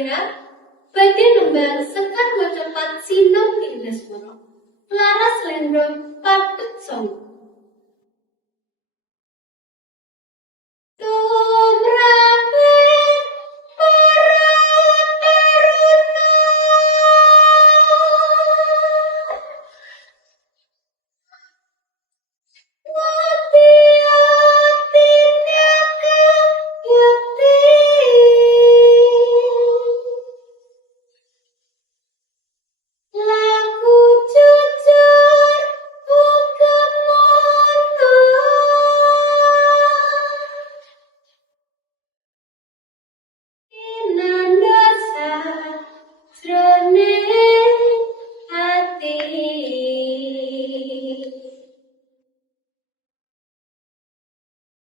Daerah bagian nembang sekar mocopat sinau Indesmoro laras lendro patut song tumrape para taruna lagu jujur bukan mono inandosa jroning hati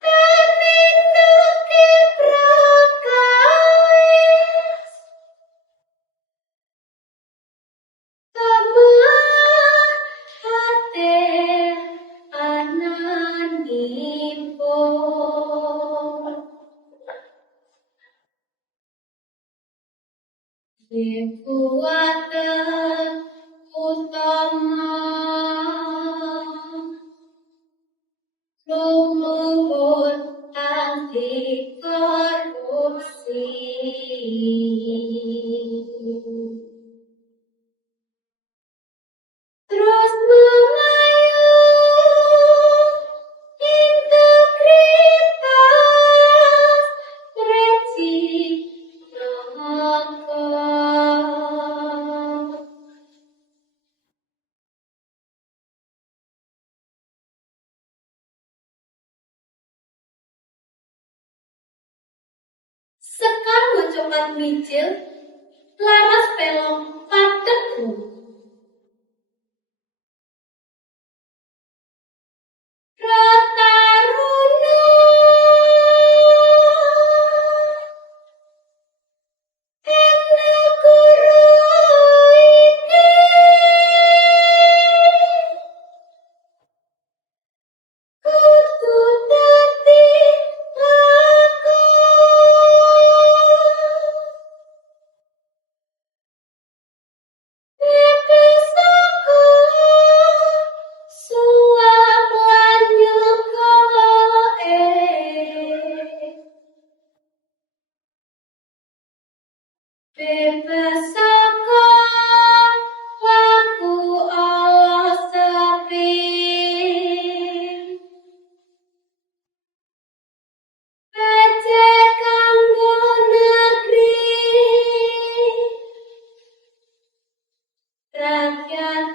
Taminduke prakawis teman hati ananipun Dibuatan utama Lumuhun anti korupsi Terus memayu integritas Reci Sekar mocopat mijil laras pelong padet Rataruna ing negara iki kudu dadi bebas saka suap lan nyukoe bebas saka laku Allah sepi becek kanggo negeri rakyat